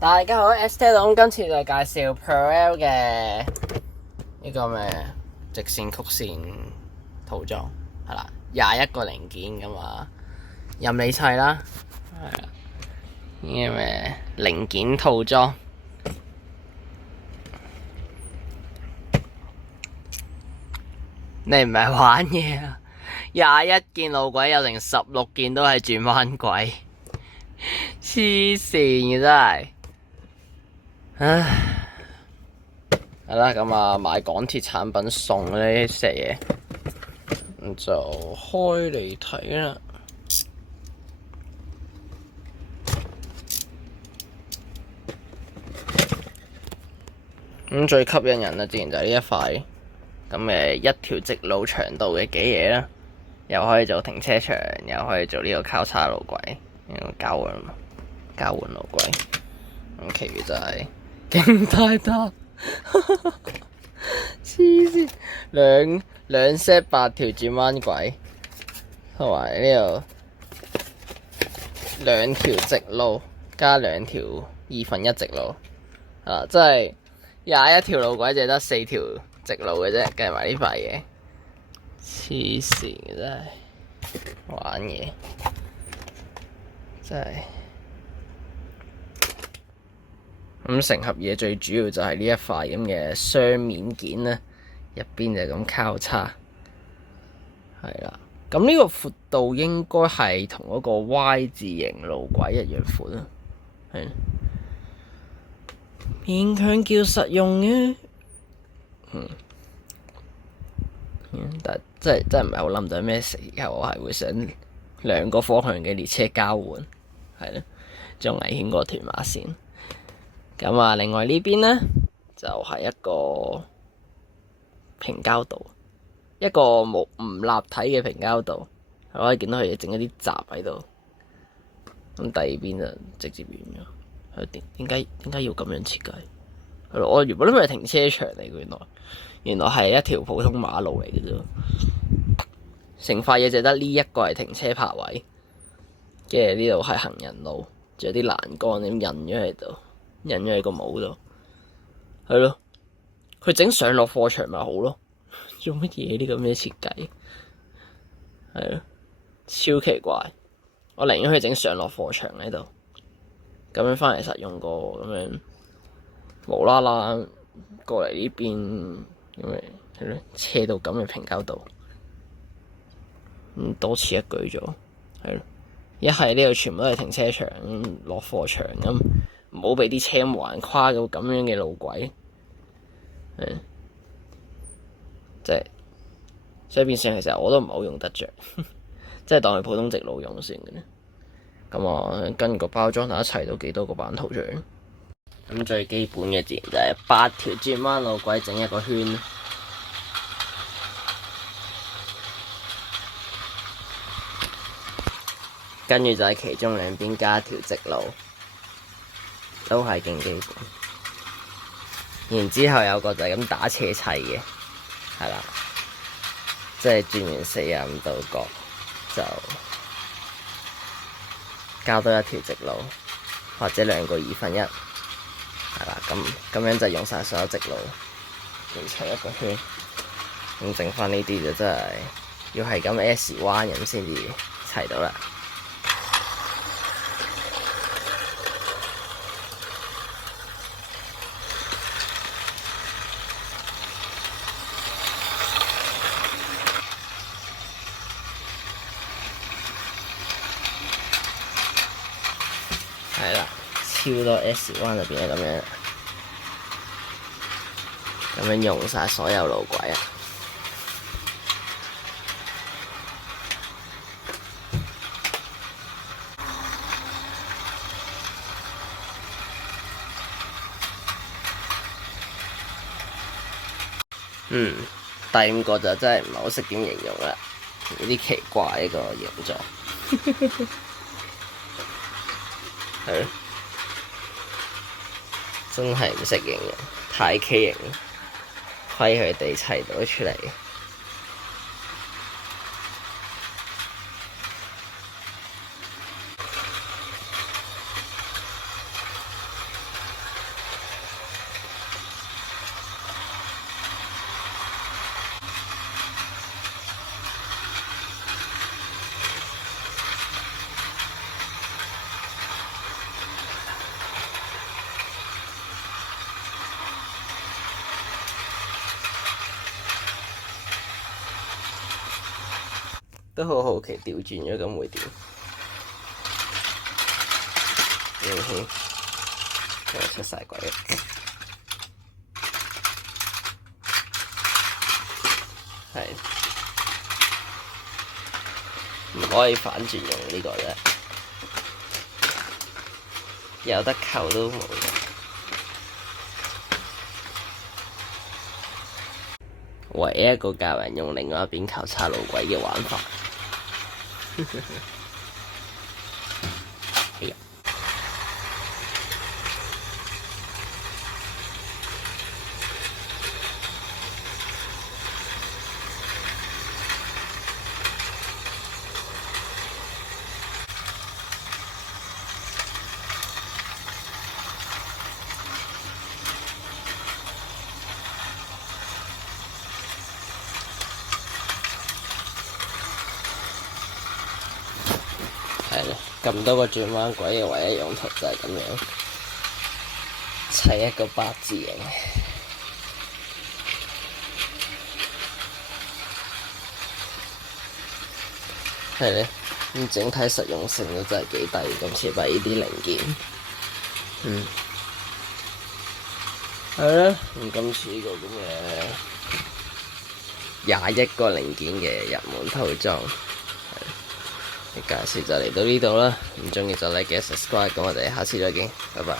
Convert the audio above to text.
大家好，Esther 咁今次就介紹 Perel 嘅呢個咩直線曲線套裝係啦，21個零件咁啊，任你砌啦，係啦，呢個咩零件套裝，你唔係玩嘢啊？21件路軌有成16件都係轉彎軌，黐線嘅真係。唉，係啦，咁啊買港鐵產品送呢隻嘢，咁就開嚟睇啦。咁最吸引人啊，自然就係呢一塊咁嘅一條直路長度嘅幾嘢啦，又可以做停車場，又可以做呢個交叉路軌，交換路軌。咁其餘就係勁大搭，黐線，兩 set 8條轉彎軌，同埋呢度2條直路加2條1/2直路，即係21條路軌就得4條直路嘅啫，計埋呢塊嘢，黐線嘅真係玩嘢，真係。咁成盒嘢最主要就係呢一塊咁嘅雙面件啦，入邊就咁交叉，係啦。咁呢個闊度應該係同嗰個 Y 字形路軌一樣闊啦，係勉強叫實用嘅。但真係唔係好諗到咩時候我係會想2個方向嘅列車交換，係咯，仲危險過屯馬線。咁啊，另外呢邊呢，就係一個平交道，一個唔立體嘅平交道，係可以見到佢整一啲閘喺度。咁第二邊就直接完咗。點解要咁樣設計？係咯，我原本都係停車場嚟嘅，原來係一條普通馬路嚟嘅啫。成塊嘢就得呢一個係停車泊位，跟住呢度係行人路，仲有啲欄杆咁印咗喺度。印咗喺個帽度，係咯，佢整上落貨場咪好咯？做乜嘢呢咁嘅設計？係咯，超奇怪。我寧願佢整上落貨場喺度，咁樣翻嚟實用過咁樣無啦啦過嚟呢邊咁樣係咯，車到咁嘅平交道，多此一舉咗，係咯。一係呢度全部都係停車場、落貨場咁。唔好俾啲車橫跨到咁樣嘅路軌，所以變相其實我都唔係好用得着，即係當佢普通直路用算嘅。咁啊，跟個包裝睇一齊都幾多個版圖像。咁最基本嘅自然就係8條轉彎路軌整一個圈，跟住就係其中2邊加一條直路。都係勁基本，然之後有個就係咁打斜砌嘅，係啦，即係轉完45度角就交多一條直路，或者2個1/2，係啦，咁樣就用晒所有直路，圍成一個圈，咁剩翻呢啲就真係要係咁 S 彎咁先至砌到啦。係啦，超多 S 彎就變咗咁樣用晒所有路軌啊！第5個就真係唔係好識點形容啦，有啲奇怪呢個形狀。係咯，真係唔識形容，太畸形，虧佢哋砌到出嚟。都好好奇調轉咗咁會點？出晒鬼啦！係唔可以反轉用呢個啫，有得扣都冇用。唯一一個教人用另外一邊靠叉路軌嘅玩法。哎呀！係啦，咁多個轉彎軌嘅唯一用途就係咁樣砌一個八字形。係咧，咁整體實用性都真係幾低，今次買呢啲零件。係啦，咁今次呢個咁嘅21個零件嘅入門套裝。介紹就嚟到呢度啦，唔中意就 like 嘅 subscribe，咁我哋下次再見，拜拜。